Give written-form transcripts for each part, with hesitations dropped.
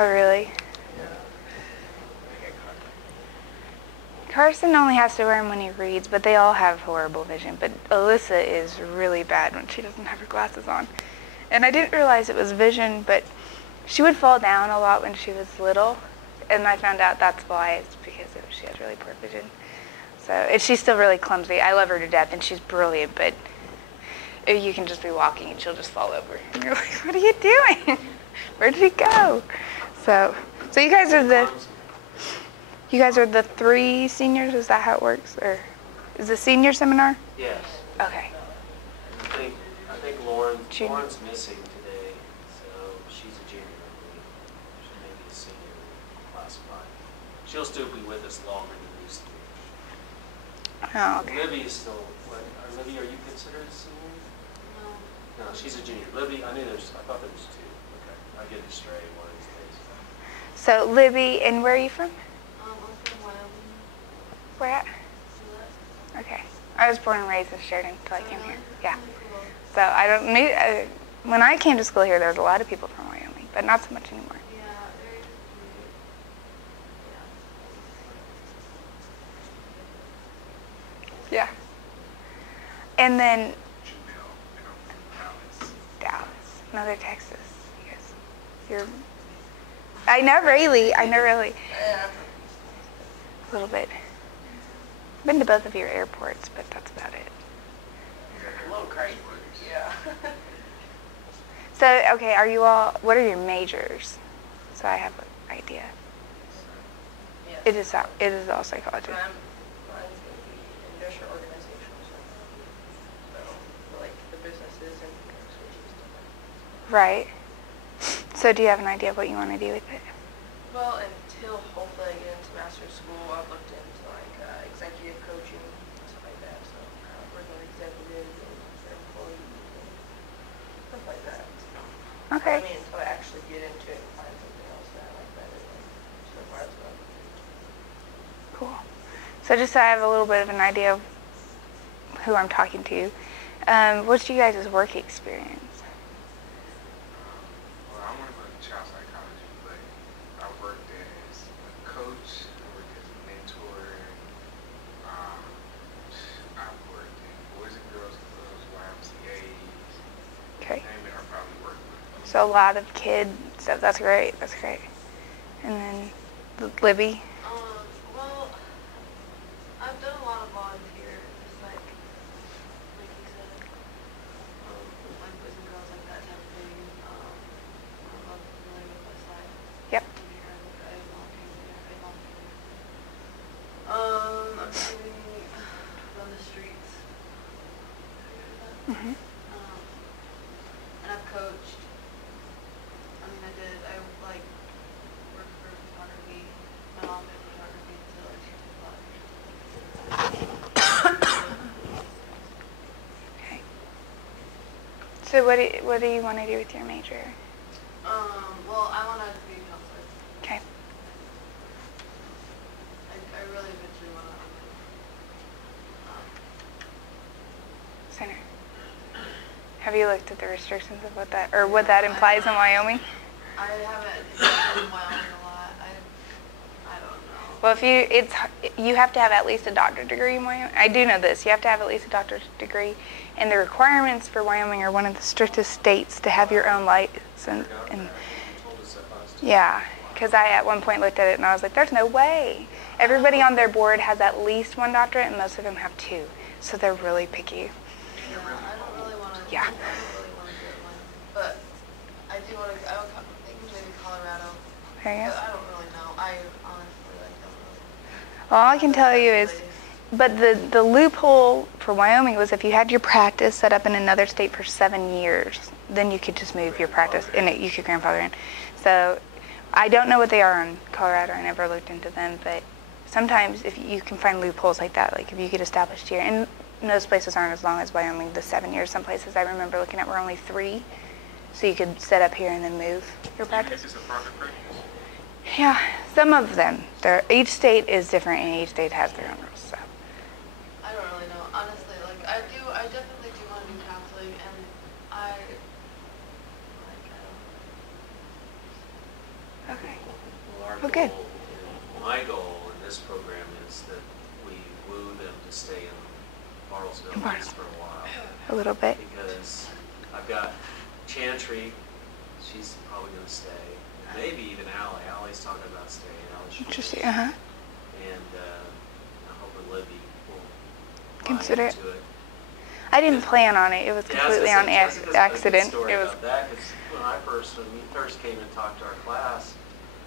Oh, really? Carson only has to wear them when he reads, but they all have horrible vision. But Alyssa is really bad when she doesn't have her glasses on. And I didn't realize it was vision, but she would fall down a lot when she was little. And I found out that's why. It's because she has really poor vision. So she's still really clumsy. I love her to death, and she's brilliant, but you can just be walking and she'll just fall over. And you're like, what are you doing? Where did he go? So you guys are the 3 seniors? Is that how it works? Or is the senior seminar? Yes. Okay. I think Lauren's missing today, so she's a junior, I believe. She may be a senior classified. She'll still be with us longer than these 3. Oh, okay. Libby is still, Libby, are you considered a senior? No. No, she's a junior. Libby, I thought there was 2. Okay. I get it straight one of these days. So Libby, and where are you from? I'm from Wyoming. Where at? Okay. I was born and raised in Sheridan until I came here. Yeah. So I don't need. When I came to school here, there was a lot of people from Wyoming, but not so much anymore. Yeah. And then Dallas, another Texas. Yes. I know really. A little bit. I've been to both of your airports, but that's about it. A little crazy. Yeah. So, okay, what are your majors? So I have an idea. Yes. It is all psychology. Mine's going to be industrial organizations. So, like the businesses and stuff. Right. So do you have an idea of what you want to do with it? Well, until hopefully I get into master's school, I've looked into like executive coaching and stuff like that. So working with executives and their employees and stuff like that. Okay. I mean, until I actually get into it and find something else that I like better. So far as well. Cool. So just so I have a little bit of an idea of who I'm talking to, what's you guys' work experience? Well, I want to go to child psychology, but I worked as a coach, I worked as a mentor, I've worked in Boys and Girls Clubs, YMCAs, Okay. name it, I probably worked with. So a lot of kids. So that's great. That's great. And then Libby. Well, I've done a lot of volunteer, just like you said, like boys and girls, like that type of thing. I'm familiar with this side. Yep. I volunteer there. I'm doing run the streets. Mhm. And I've coached. I like worked for photography. My mom did photography, so like she did a lot of Okay. So what do you want to do with your major? well, I want to be a counselor. Okay. I really eventually want to Center. Have you looked at the restrictions of what that implies in Wyoming? I haven't been Wyoming a lot. I don't know. Well, you have to have at least a doctorate degree in Wyoming. I do know this. You have to have at least a doctorate degree, and the requirements for Wyoming are one of the strictest states to have your own license. And yeah, because I at one point looked at it and I was like, there's no way. Everybody on their board has at least 1 doctorate, and most of them have 2. So they're really picky. Yeah, I don't really want to. Yeah. I don't really want to get one, but I do want to. I think maybe Colorado. There you go. But I don't really know. I honestly don't really. Well, all I can tell you is, but the loophole for Wyoming was if you had your practice set up in another state for 7 years, then you could just move your practice and you could grandfather in. So I don't know what they are in Colorado. I never looked into them, but sometimes if you can find loopholes like that, like if you get established here, and most places aren't as long as Wyoming, the 7 years. Some places I remember looking at were only 3, so you could set up here and then move your practice. Is this a private practice? Yeah, some of them. Each state is different, and each state has their own rules. So. I don't really know. Honestly, like I definitely do want to do counseling, and I Okay. good. My goal in this program is that we woo them to stay in Bartlesville In at least Bartlesville. for a while. A little bit. Because I've got Chantry, she's probably going to stay. Maybe even Allie. Allie's talking about staying. Allie should Interesting. stay. Uh-huh. And I'm hoping Libby will buy Consider it. into it. I didn't plan on it. It was completely on accident. Story It was. about that, 'cause when you first came and talked to our class,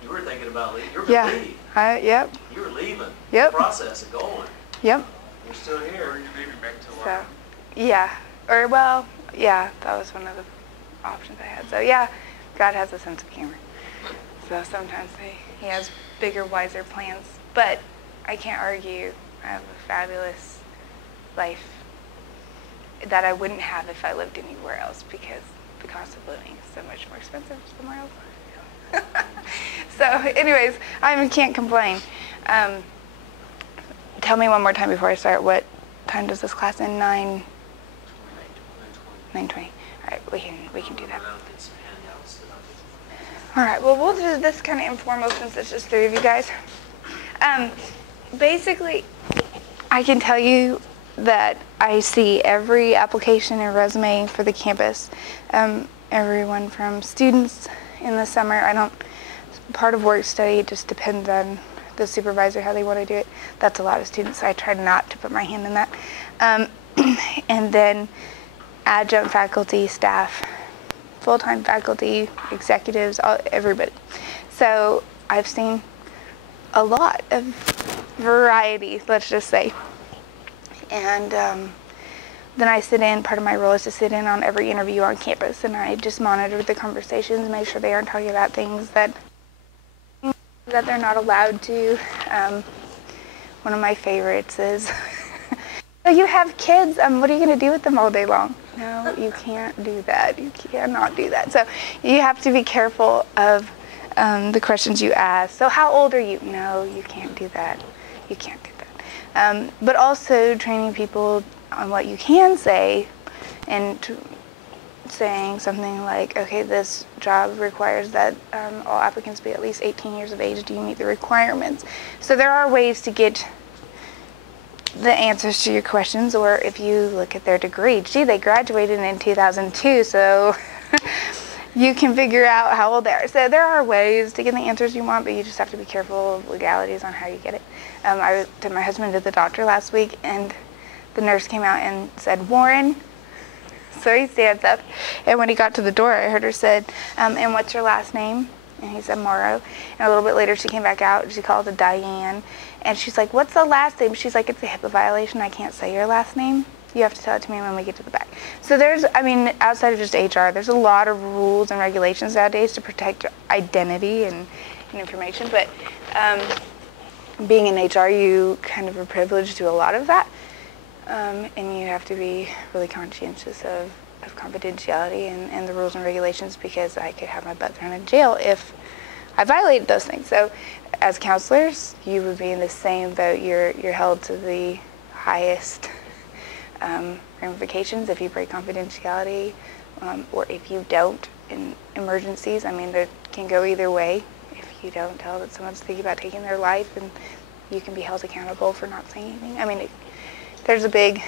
you were thinking about leaving. You were Yeah. going to leave. Yep. You were leaving. Yep. The process of going. Yep. You're still Or here. you maybe back to So, learn. yeah. Or, well, yeah, that was one of the options I had. So, yeah, God has a sense of humor. So sometimes he has bigger, wiser plans. But I can't argue. I have a fabulous life that I wouldn't have if I lived anywhere else because the cost of living is so much more expensive somewhere else. So, anyways, I can't complain. Tell me one more time before I start. What time does this class end? 9:20. All right, we can do that. All right. Well, we'll do this kind of informal since it's just three of you guys. Basically, I can tell you that I see every application and resume for the campus. Everyone from students in the summer. Part of work study, it just depends on the supervisor, how they want to do it. That's a lot of students, so I try not to put my hand in that. And then adjunct faculty, staff, full-time faculty, executives, everybody. So I've seen a lot of variety, let's just say. And then I sit in, part of my role is to sit in on every interview on campus, and I just monitor the conversations, make sure they aren't talking about things that they're not allowed to. One of my favorites is, so you have kids, what are you going to do with them all day long? No, you can't do that. You cannot do that. So you have to be careful of the questions you ask. So how old are you? No, you can't do that. You can't do that. But also training people on what you can say and saying something like, okay, this job requires that all applicants be at least 18 years of age. Do you meet the requirements? So there are ways to get the answers to your questions, or if you look at their degree, gee, they graduated in 2002, so you can figure out how old they are. So there are ways to get the answers you want, but you just have to be careful of legalities on how you get it. I took my husband to the doctor last week, and the nurse came out and said, Warren. So he stands up, and when he got to the door, I heard her said, and what's your last name? And he said Morrow. And a little bit later, she came back out, and she called it Diane. And she's like, what's the last name? She's like, it's a HIPAA violation. I can't say your last name. You have to tell it to me when we get to the back. So there's, outside of just HR, there's a lot of rules and regulations nowadays to protect identity and information. But being in HR, you kind of are privileged to a lot of that. And you have to be really conscientious of confidentiality and the rules and regulations, because I could have my butt thrown in jail if I violated those things. So as counselors, you would be in the same boat. You're held to the highest ramifications if you break confidentiality, or if you don't in emergencies. That can go either way. If you don't tell that someone's thinking about taking their life, and you can be held accountable for not saying anything. There's a big,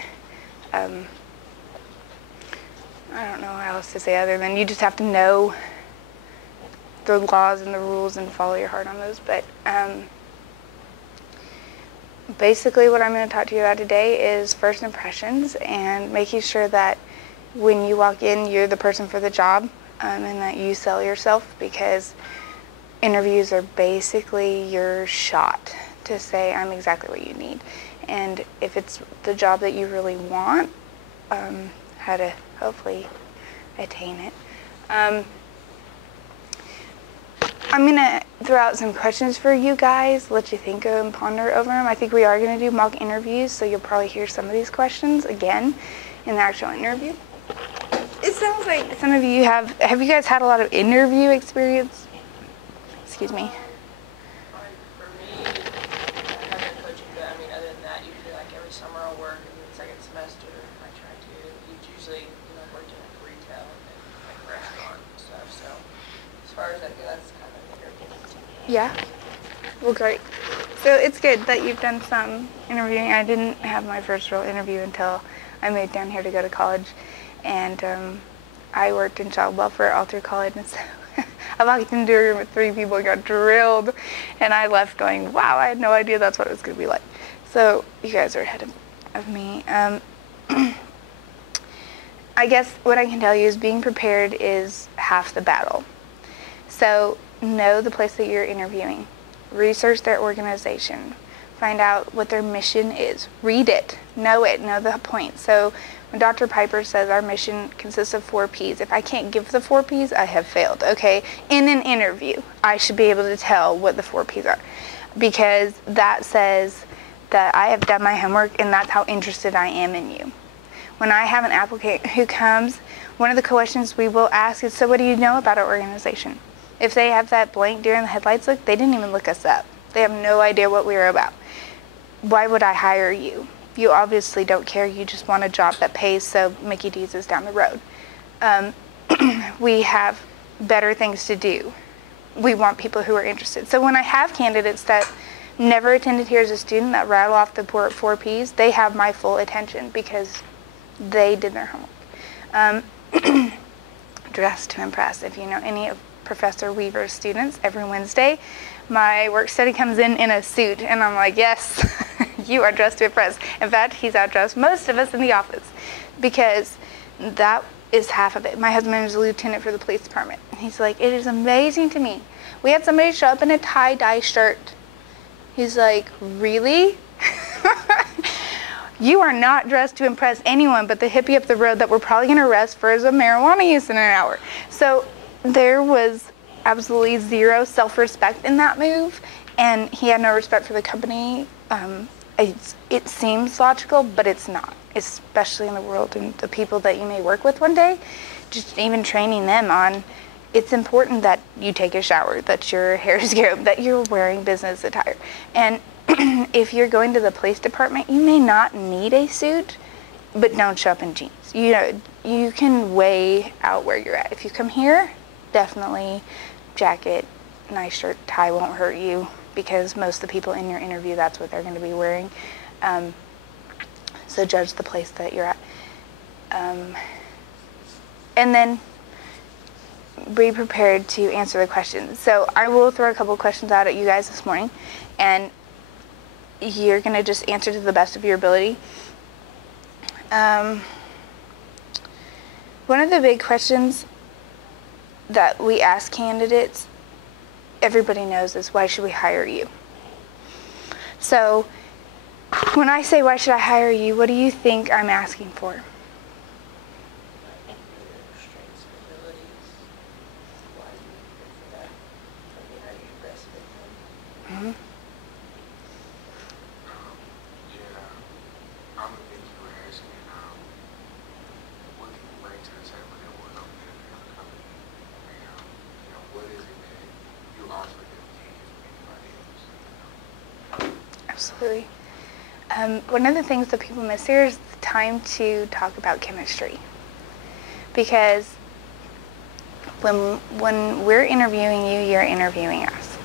I don't know how else to say other than you just have to know the laws and the rules and follow your heart on those. But basically what I'm going to talk to you about today is first impressions and making sure that when you walk in, you're the person for the job, and that you sell yourself, because interviews are basically your shot to say, I'm exactly what you need. And if it's the job that you really want, how to hopefully attain it. I'm going to throw out some questions for you guys, let you think and ponder over them. I think we are going to do mock interviews, so you'll probably hear some of these questions again in the actual interview. It sounds like some of you have you guys had a lot of interview experience? Excuse me. For me, I have been coaching, but other than that, usually every summer I'll work, and then second semester I try to. It's usually worked in retail and restaurant and stuff. So as far as that goes, that's kind of everything. Yeah. Well, great. So it's good that you've done some interviewing. I didn't have my first real interview until I moved down here to go to college, and I worked in child welfare all through college, and so I walked into a room with 3 people and got drilled, and I left going, wow, I had no idea that's what it was going to be like. So you guys are ahead of me. I guess what I can tell you is being prepared is half the battle. So know the place that you're interviewing. Research their organization. Find out what their mission is. Read it. Know the point. So when Dr. Piper says our mission consists of 4 Ps, if I can't give the 4 Ps, I have failed, okay? In an interview, I should be able to tell what the 4 Ps are, because that says that I have done my homework and that's how interested I am in you. When I have an applicant who comes, one of the questions we will ask is, so what do you know about our organization? If they have that blank deer in the headlights look, they didn't even look us up. They have no idea what we're about. Why would I hire you? You obviously don't care. You just want a job that pays so Mickey D's is down the road. We have better things to do. We want people who are interested. So when I have candidates that never attended here as a student that rattle off the 4 Ps, they have my full attention because they did their homework. Dress to impress. If you know any of Professor Weaver's students, every Wednesday my work study comes in a suit, and I'm like, yes, you are dressed to impress. In fact, he's outdressed most of us in the office, because that is half of it. My husband is a lieutenant for the police department. He's like, it is amazing to me. We had somebody show up in a tie-dye shirt. He's like, really? You are not dressed to impress anyone but the hippie up the road that we're probably going to arrest for some marijuana use in an hour. So there was absolutely zero self-respect in that move, and he had no respect for the company. It seems logical, but it's not, especially in the world and the people that you may work with one day. Just even training them on, it's important that you take a shower, that your hair is combed, that you're wearing business attire. And if you're going to the police department, you may not need a suit, but don't show up in jeans. You know, you can weigh out where you're at. If you come here, definitely jacket, nice shirt, tie won't hurt you, because most of the people in your interview, that's what they're going to be wearing. So judge the place that you're at. And then be prepared to answer the questions. So I will throw a couple questions out at you guys this morning, and you're going to just answer to the best of your ability. One of the big questions that we ask candidates, everybody knows, is why should we hire you? So when I say why should I hire you, what do you think I'm asking for? Strengths and abilities. Why do you fit for that? Maybe how you best fit them. Mm-hmm. Yeah, I'm gonna think you were asking, what can you bring to the table that will help benefit the company? And, what is it that you offer that you can't get from anybody else? Absolutely. One of the things that people miss here is the time to talk about chemistry. Because when we're interviewing you, you're interviewing us.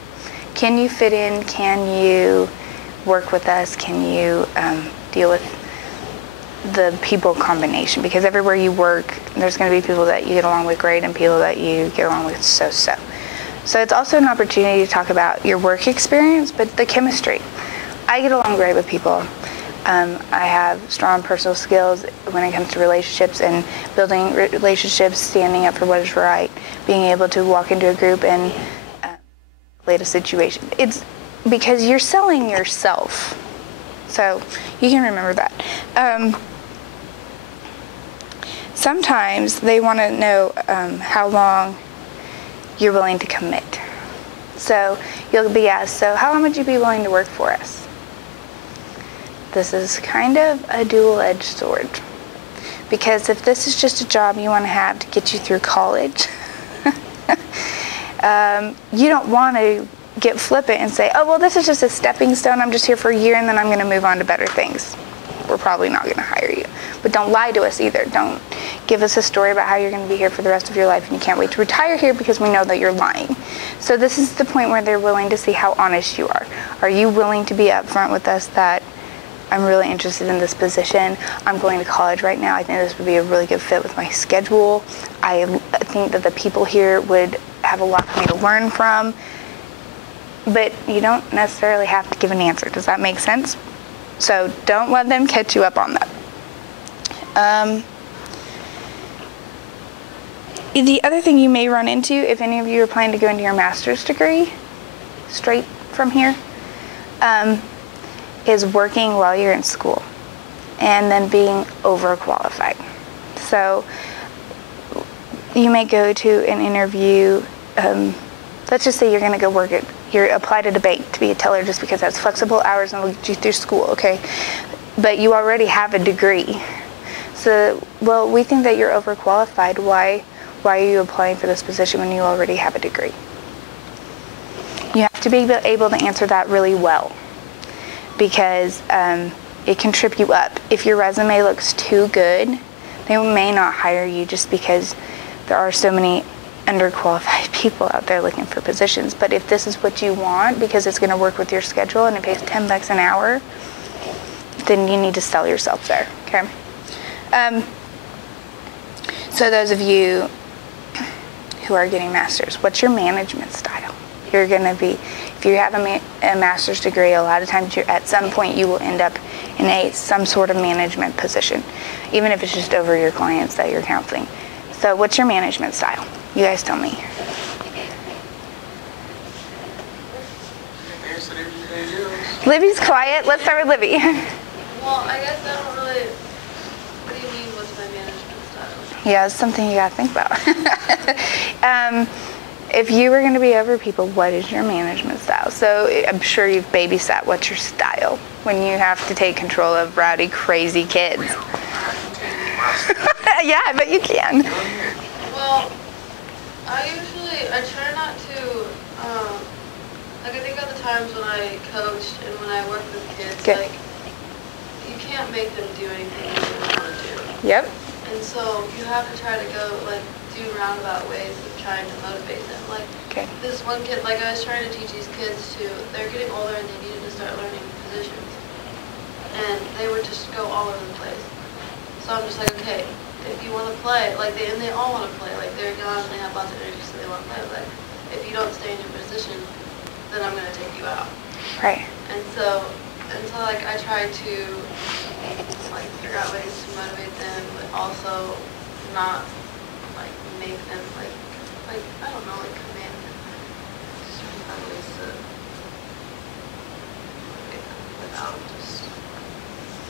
Can you fit in? Can you work with us? Can you deal with the people combination? Because everywhere you work, there's going to be people that you get along with great and people that you get along with so-so. So it's also an opportunity to talk about your work experience, but the chemistry. I get along great with people. I have strong personal skills when it comes to relationships and building relationships, standing up for what is right, being able to walk into a group and relate a situation. It's because you're selling yourself. So you can remember that. Sometimes they want to know how long you're willing to commit. So you'll be asked, so how long would you be willing to work for us? This is kind of a dual-edged sword, because if this is just a job you want to have to get you through college, you don't want to get flippant and say, oh, well, this is just a stepping stone. I'm just here for a year and then I'm going to move on to better things. we're probably not going to hire you. But don't lie to us either. Don't give us a story about how you're going to be here for the rest of your life and you can't wait to retire here because we know that you're lying. So this is the point where they're willing to see how honest you are. Are you willing to be upfront with us that I'm really interested in this position. I'm going to college right now. I think this would be a really good fit with my schedule. I think that the people here would have a lot for me to learn from. But you don't necessarily have to give an answer. Does that make sense? So don't let them catch you up on that. The other thing you may run into, if any of you are planning to go into your master's degree straight from here, is working while you're in school and then being overqualified. So you may go to an interview, let's just say you're going to go work at, you apply to debate to be a teller just because that's flexible hours and will get you through school, okay? But you already have a degree. So, well, we think that you're overqualified. Why are you applying for this position when you already have a degree? You have to be able to answer that really well, because it can trip you up. If your resume looks too good, they may not hire you just because there are so many underqualified people out there looking for positions. But if this is what you want because it's going to work with your schedule and it pays $10 an hour, then you need to sell yourself there, okay? So those of you who are getting masters, what's your management style? You're going to be, if you have a master's degree, a lot of times at some point you will end up in some sort of management position, even if it's just over your clients that you're counseling. So what's your management style? You guys tell me. Libby's quiet. Let's start with Libby. Well, I guess I don't really, what do you mean, what's my management style? Yeah, it's something you got to think about. If you were going to be over people, what is your management style? So I'm sure you've babysat. What's your style when you have to take control of rowdy, crazy kids? Yeah, I bet you can. Well, I try not to, like I think of the times when I coached and when I worked with kids, Okay. like, you can't make them do anything you don't want to do. Yep. And so you have to try to go, like, do roundabout ways of trying to motivate them. Like, Okay. this one kid, like, I was trying to teach these kids they're getting older and they needed to start learning positions. And they would just go all over the place. So I'm just like, okay, if you want to play, like, and they all want to play, like, they're young and they have lots of energy, so they want to play. Like, if you don't stay in your position, then I'm going to take you out. Right. And so like, I try to, like, figure out ways to motivate them, but also not, like, make them, like, I don't know, like, command them. Just find ways to motivate them without just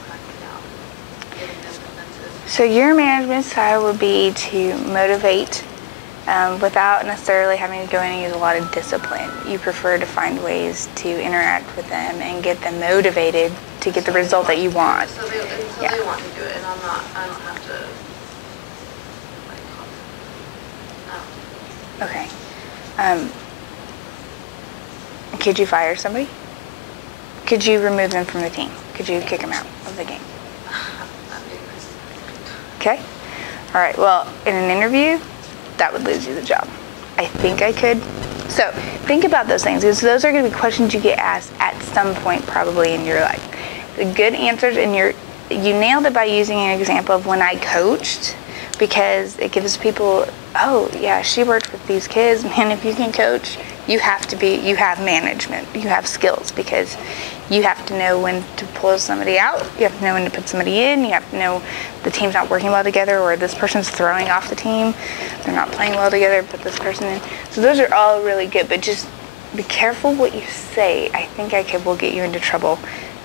cracking down, getting them defensive. So your management style would be to motivate without necessarily having to go in and use a lot of discipline. You prefer to find ways to interact with them and get them motivated to get the result that you want. So they want to do it, and I don't have to, like, Okay. Could you fire somebody? Could you remove them from the team? Could you kick them out of the game? Okay. All right. Well, in an interview, that would lose you the job. I think I could. So think about those things, because those are going to be questions you get asked at some point probably in your life. The good answers, and you nailed it by using an example of when I coached, because it gives people, oh yeah, she worked with these kids, man, if you can coach, you have management, you have skills, because you have to know when to pull somebody out, you have to know when to put somebody in, you have to know the team's not working well together, or this person's throwing off the team, they're not playing well together, put this person in. So those are all really good, but just be careful what you say. I think will get you into trouble.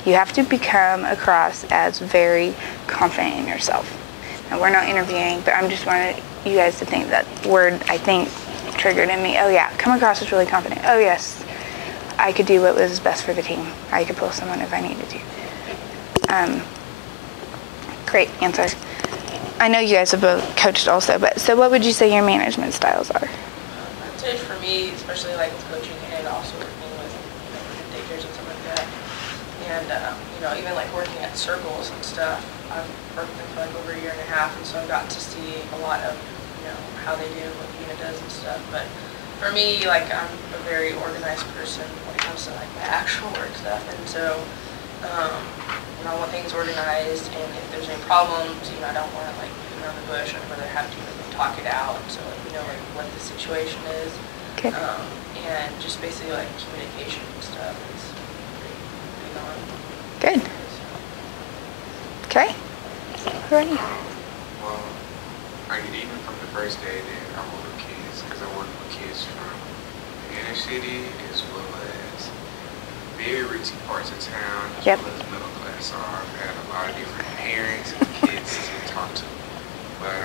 You have to become across as very confident in yourself. Now, we're not interviewing, but I'm just wanting you guys to think that word, I think, triggered in me. Oh yeah, come across as really confident. Oh yes, I could do what was best for the team. I could pull someone if I needed to. Great answer. I know you guys have both coached also, but so what would you say your management styles are? I'd say for me, especially like with coaching and also working with daycares and stuff like that, and even like working at circles and stuff, I've worked with them for like over a year and a half, and so I got to see a lot of, how they do, what the unit does and stuff. But for me, like, I'm a very organized person when it comes to like my actual work stuff, and so, I want things organized, and if there's any problems, I don't want to like beat around the bush. I'd rather have to talk it out, so like what the situation is. Okay. And just basically like communication and stuff is pretty on. Good. Okay. Alrighty. Well, even from the first day that I work with kids, because I work with kids from the inner city as well as very ritzy parts of town, as Yep. well as middle class. So I've had a lot of different parents and kids to talk to. But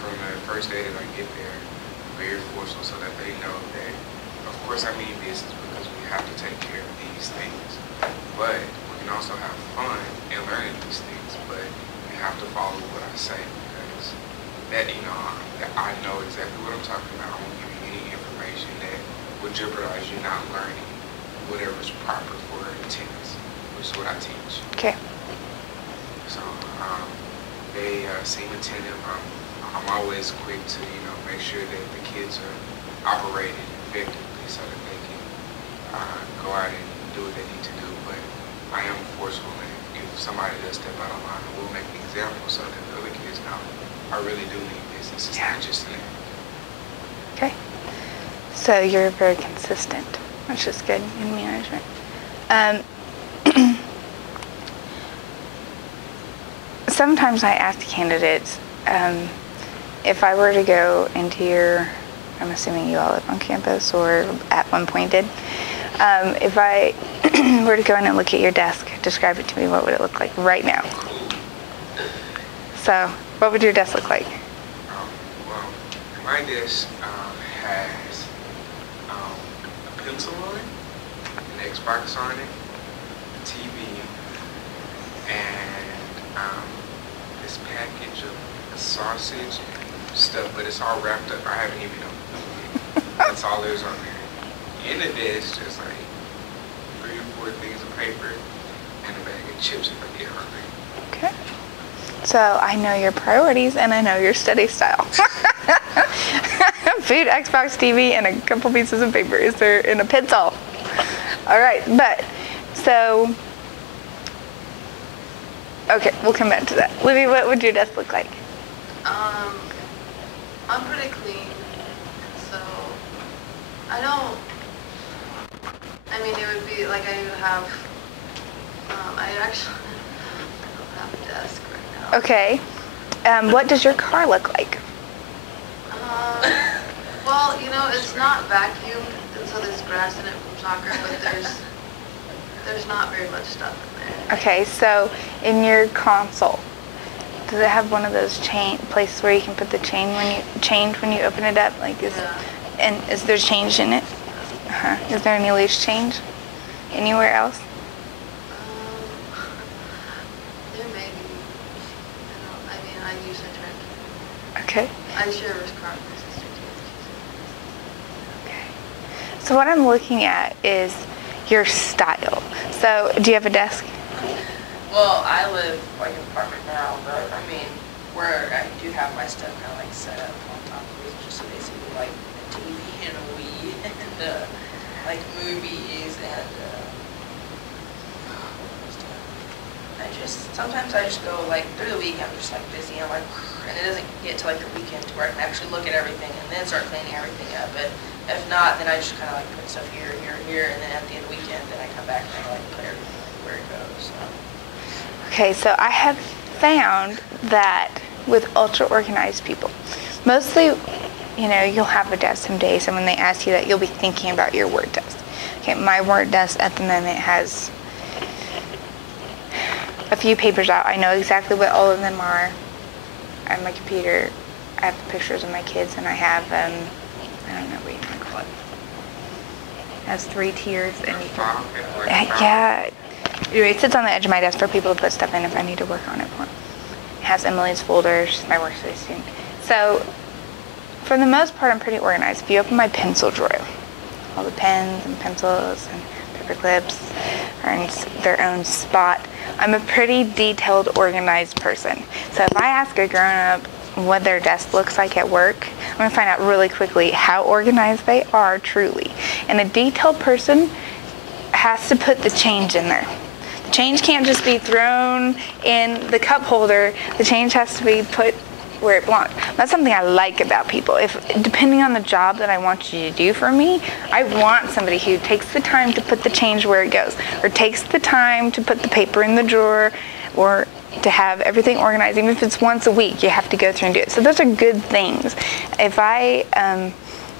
from the first day that I get there, I'm very forceful so that they know that, of course, I mean business because we have to take care of these things. But we can also have fun in learning these things. But we have to follow what I say because that, that I know exactly what I'm talking about. I won't give you any information that would jeopardize you not learning whatever's proper for attendance, which is what I teach. Okay. So they seem attentive. I'm always quick to make sure that the kids are operating effectively so that they can go out and do what they need to do. But I am forceful, and if somebody does step out of line, I will make the example so that the other kids know I really do need business. It's not just an act. Okay. So you're very consistent, which is good in management. Sometimes I ask candidates, if I were to go into your, I'm assuming you all live on campus or at one point did, if I were to go in and look at your desk, describe it to me, what would it look like right now? So, what would your desk look like? Well, my desk has a pencil on it, an Xbox on it, a TV, and this package of sausage and stuff, but it's all wrapped up. I haven't even opened it. That's all there's on there. In the desk, just like 3 or 4 things of paper and a bag of chips if I get hungry. Okay. So I know your priorities and I know your study style. Food, Xbox, TV, and a couple pieces of paper. Is there in a pencil? All right, but so okay, we'll come back to that. Libby, what would your desk look like? I'm pretty clean, so I don't. I mean, it would be like I have. I actually I don't have a desk right now. Okay. What does your car look like? Well, it's not vacuumed, and so there's grass in it from soccer, but there's not very much stuff in there. Okay, so in your console, does it have one of those chain places where you can put the change when you open it up? Like is there change in it? Is there any loose change anywhere else? There may be. I usually try to. Okay. I share a card with my sister too. Okay. So what I'm looking at is your style. So do you have a desk? Well, I live like in an apartment now, but where I do have my stuff kind of like set up on top of it, just so basically like a TV and a Wii and like movies and sometimes I just go like through the week I'm just like busy and and it doesn't get to like the weekend to where I can actually look at everything and then start cleaning everything up. But if not, then I just kind of like put stuff here, and then at the end of the weekend, then I come back and I like put everything like where it goes. So. Okay, so I have found that with ultra organized people, mostly, you'll have a desk some days, and when they ask you that, you'll be thinking about your Word desk. Okay, my Word desk at the moment has a few papers out. I know exactly what all of them are. On my computer, I have pictures of my kids, and I have, I don't know what you want to call it. It has 3 tiers, and you can, yeah. It sits on the edge of my desk for people to put stuff in if I need to work on it for them. It has Emily's folders, my workstation. So, for the most part, I'm pretty organized. If you open my pencil drawer, all the pens and pencils, and paper clips are in their own spot. I'm a pretty detailed, organized person. So if I ask a grown-up what their desk looks like at work, I'm going to find out really quickly how organized they are truly. And a detailed person has to put the change in there. The change can't just be thrown in the cup holder. The change has to be put where it belongs. That's something I like about people. Depending on the job that I want you to do for me, I want somebody who takes the time to put the change where it goes, or takes the time to put the paper in the drawer, or to have everything organized. Even if it's once a week, you have to go through and do it. So those are good things. If I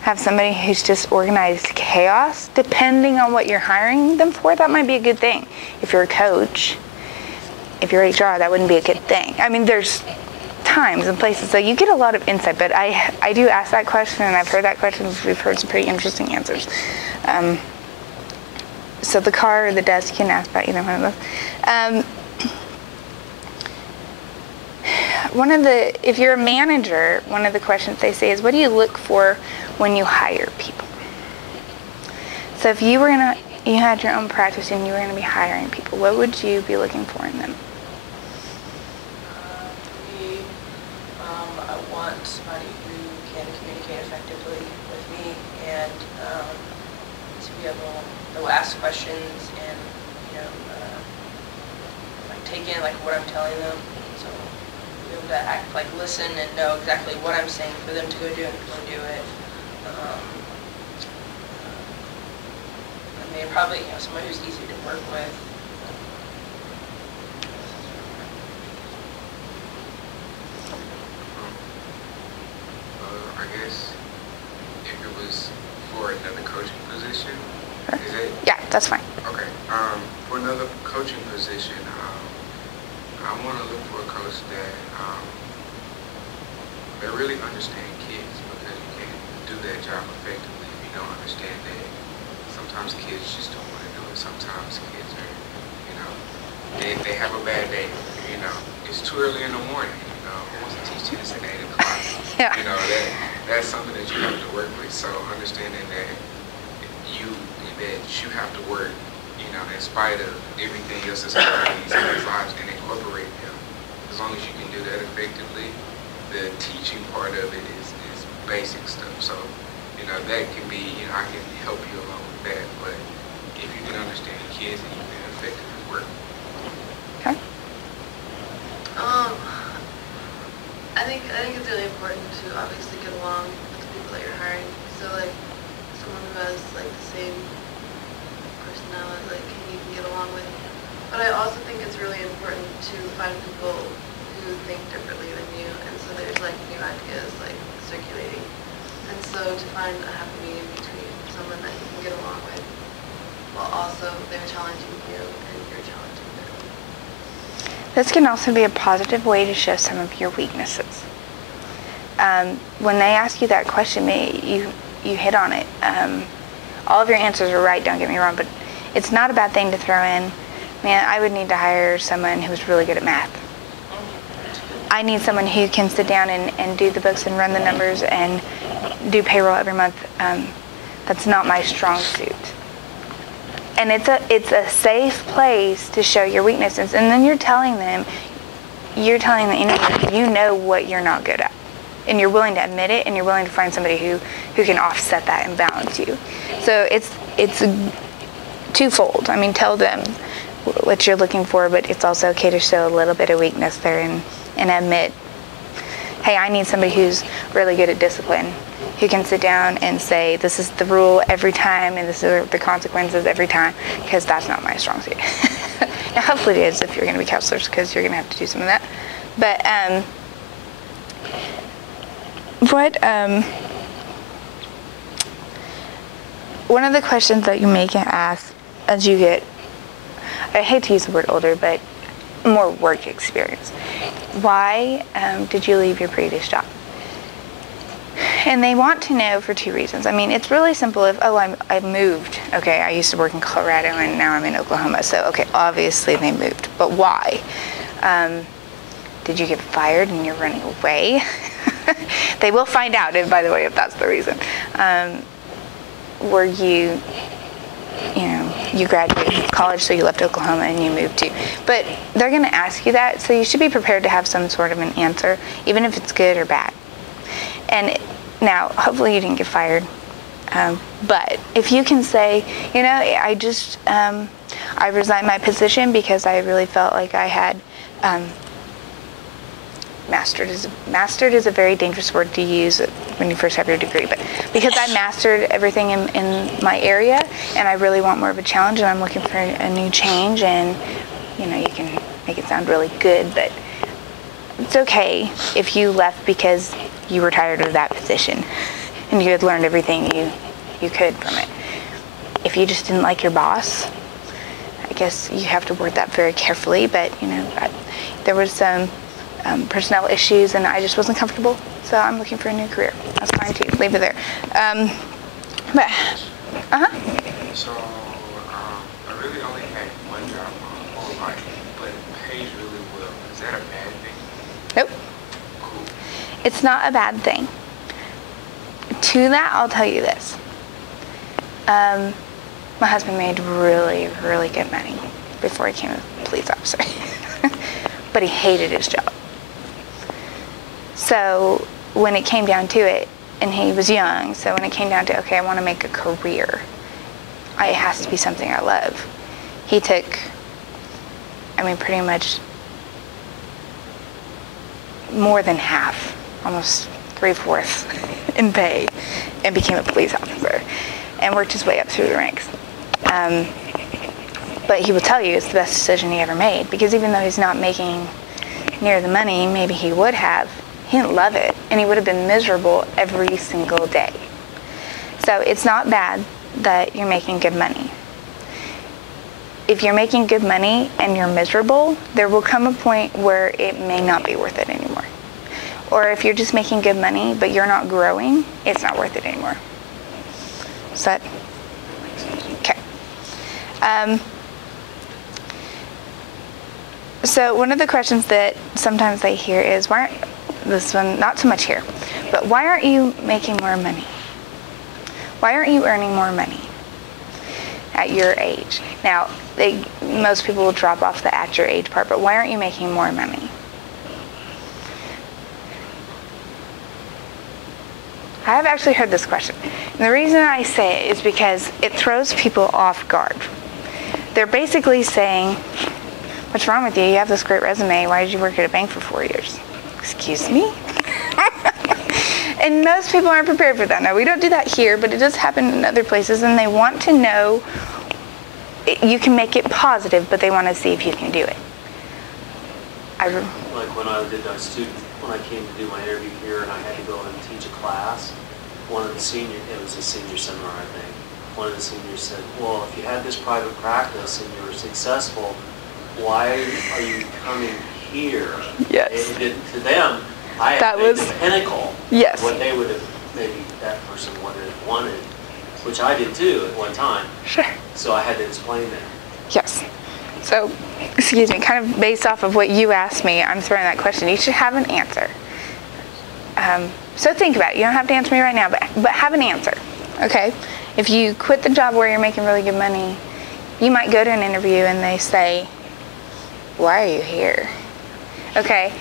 have somebody who's just organized chaos, depending on what you're hiring them for, that might be a good thing. If you're a coach, if you're HR, that wouldn't be a good thing. I mean, there's times and places, so you get a lot of insight, but I do ask that question, and I've heard that question. We've heard some pretty interesting answers. So the car or the desk, you can ask about either one of those. If you're a manager, one of the questions they say is, what do you look for when you hire people? So if you had your own practice and you were going to be hiring people, what would you be looking for in them? I want somebody who can communicate effectively with me and to be able to ask questions and, take in what I'm telling them. So be able to listen and know exactly what I'm saying for them to go do and go do it. Probably somebody who's easy to work with. I guess if it was for another coaching position, Sure. is it? Yeah, that's fine. Okay. For another coaching position, I want to look for a coach that really understands kids, because you can't do that job effectively if you don't understand that sometimes kids just don't want to do it. Sometimes kids are, they have a bad day. It's too early in the morning. Who wants to teach you this at 8 o'clock? Yeah. That's something that you have to work with. So understanding that you have to work, in spite of everything else that's happening in these kids' lives, and incorporate them. As long as you can do that effectively, the teaching part of it is basic stuff. So, that can be, I can help you along with that. But if you can understand the kids and you can effectively work. Okay. I think it's really important to obviously get along with the people that you're hiring. So someone who has the same personality, you can get along with. But I also think it's really important to find people who think differently than you, and so there's new ideas circulating. And so to find a happy medium between someone that you can get along with, while also they're challenging you and you're challenging them. This can also be a positive way to show some of your weaknesses. When they ask you that question, you hit on it. All of your answers are right, don't get me wrong, but it's not a bad thing to throw in, man, I would need to hire someone who's really good at math. I need someone who can sit down and do the books and run the numbers and do payroll every month. That's not my strong suit. And it's a safe place to show your weaknesses. And then you're telling the interviewer, you know what you're not good at. And you're willing to admit it, and you're willing to find somebody who can offset that and balance you. So it's twofold. Tell them what you're looking for, but it's also okay to show a little bit of weakness there and admit, hey, I need somebody who's really good at discipline, who can sit down and say, this is the rule every time, and this is the consequences every time, because that's not my strong suit. Now, hopefully it is if you're going to be counselors, because you're going to have to do some of that. But one of the questions that you may get asked as you get, I hate to use the word older, but more work experience. Why did you leave your previous job? And they want to know for two reasons. It's really simple. I moved. Okay, I used to work in Colorado and now I'm in Oklahoma. So, okay, obviously they moved. But why? Did you get fired and you're running away? They will find out, by the way, if that's the reason. Were you you graduated college, so you left Oklahoma and you moved to. But they're going to ask you that, so you should be prepared to have some sort of an answer, even if it's good or bad. And now, hopefully you didn't get fired. But if you can say, you know, I resigned my position because I really felt like I had mastered is a very dangerous word to use when you first have your degree, but because I mastered everything in my area, and I really want more of a challenge, and I'm looking for a new change, and you know, you can make it sound really good, but it's okay if you left because you were tired of that position and you had learned everything you could from it. If you just didn't like your boss, I guess you have to word that very carefully, but you know, there was some personnel issues and I just wasn't comfortable, so I'm looking for a new career. That's fine too, leave it there. But, So, I really only had one job all life, but it pays really well. Is that a bad thing? Nope. Cool. It's not a bad thing. To that, I'll tell you this. My husband made really, really good money before he became a police officer. But he hated his job. So when it came down to it, and he was young, so when it came down to, okay, I want to make a career, it has to be something I love. He took, pretty much more than half, almost 3/4 in pay, and became a police officer and worked his way up through the ranks. But he will tell you it's the best decision he ever made, because even though he's not making near the money maybe he would have, he didn't love it, and he would have been miserable every single day. So it's not bad that you're making good money. If you're making good money and you're miserable, there will come a point where it may not be worth it anymore. Or if you're just making good money but you're not growing, it's not worth it anymore. Is that okay? So one of the questions that sometimes I hear is, why aren't, this one not so much here, but why aren't you making more money? Why aren't you earning more money at your age? Now, most people will drop off the at your age part, but why aren't you making more money? I have actually heard this question. And the reason I say it is because it throws people off guard. They're basically saying, what's wrong with you? You have this great resume. Why did you work at a bank for 4 years? Excuse me? And most people aren't prepared for that. Now, we don't do that here, but it does happen in other places, and they want to know you can make it positive, but they want to see if you can do it. Like when I came to do my interview here and I had to go and teach a class, one of the seniors, it was a senior seminar, I think, one of the seniors said, well, if you had this private practice and you were successful, why are you coming here? Yes. To them, I had made the pinnacle. Yes. What they would have, maybe that person would have wanted, which I did too at one time. Sure. So I had to explain that. Yes. So, excuse me, kind of based off of what you asked me, I'm throwing that question. You should have an answer. So think about it. You don't have to answer me right now, but have an answer, okay? If you quit the job where you're making really good money, you might go to an interview and they say, why are you here? Okay.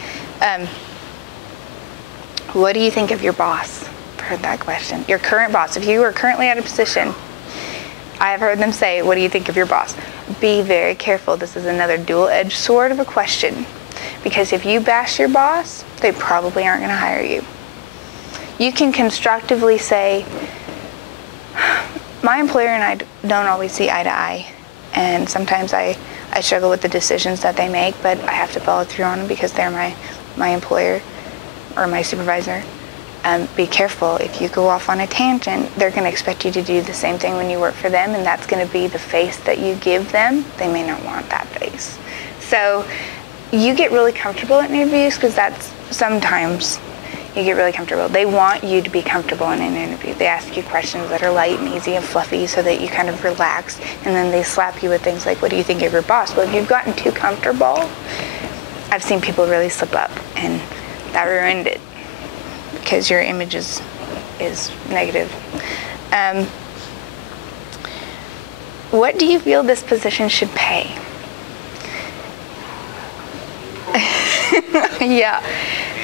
What do you think of your boss? I've heard that question. Your current boss. If you are currently at a position, I have heard them say, what do you think of your boss? Be very careful. This is another dual-edged sword of a question. Because if you bash your boss, they probably aren't going to hire you. You can constructively say, my employer and I don't always see eye to eye. And sometimes I struggle with the decisions that they make, but I have to follow through on them because they're my employer or my supervisor. Be careful. If you go off on a tangent, they're going to expect you to do the same thing when you work for them, and that's going to be the face that you give them. They may not want that face. So you get really comfortable in interviews, because that's sometimes you get really comfortable. They want you to be comfortable in an interview. They ask you questions that are light and easy and fluffy so that you kind of relax, and then they slap you with things like, what do you think of your boss? Well, if you've gotten too comfortable, I've seen people really slip up, and that ruined it because your image is what do you feel this position should pay? Yeah.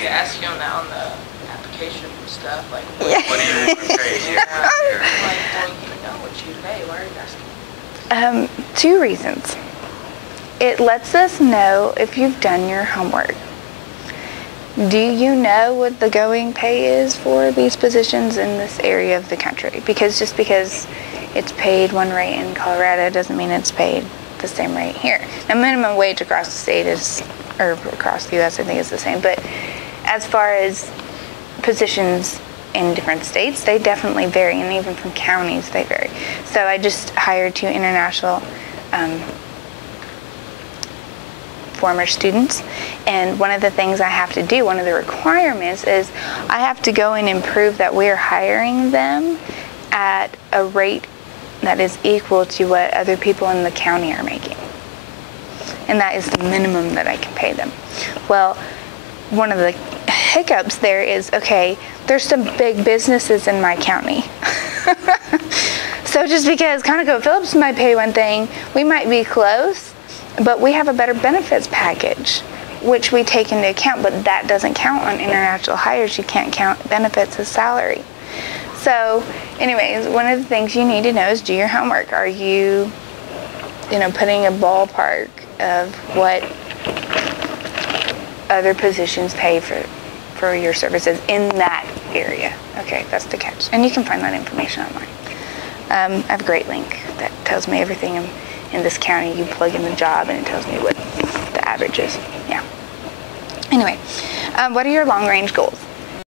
You ask them now on the application stuff, like, Yeah. What do you want to pay? like, well, you know what you pay. Why are you asking? 2 reasons. It lets us know if you've done your homework. Do you know what the going pay is for these positions in this area of the country? Because just because it's paid one rate in Colorado doesn't mean it's paid the same rate here. Now, minimum wage across the state is, or across the U.S. I think is the same, but as far as positions in different states, they definitely vary, and even from counties they vary. So I just hired 2 international former students, and one of the things I have to do, one of the requirements is I have to go in and prove that we're hiring them at a rate that is equal to what other people in the county are making. And that is the minimum that I can pay them. Well, one of the hiccups there is, okay, there's some big businesses in my county. So just because ConocoPhillips might pay one thing, we might be close, but we have a better benefits package, which we take into account, but that doesn't count on international hires. You can't count benefits as salary. So anyways, one of the things you need to know is do your homework. Are you, putting a ballpark of what other positions pay for your services in that area? Okay, that's the catch. And you can find that information online. I have a great link that tells me everything in this county. You plug in the job and it tells me what the average is. Yeah. Anyway, what are your long-range goals?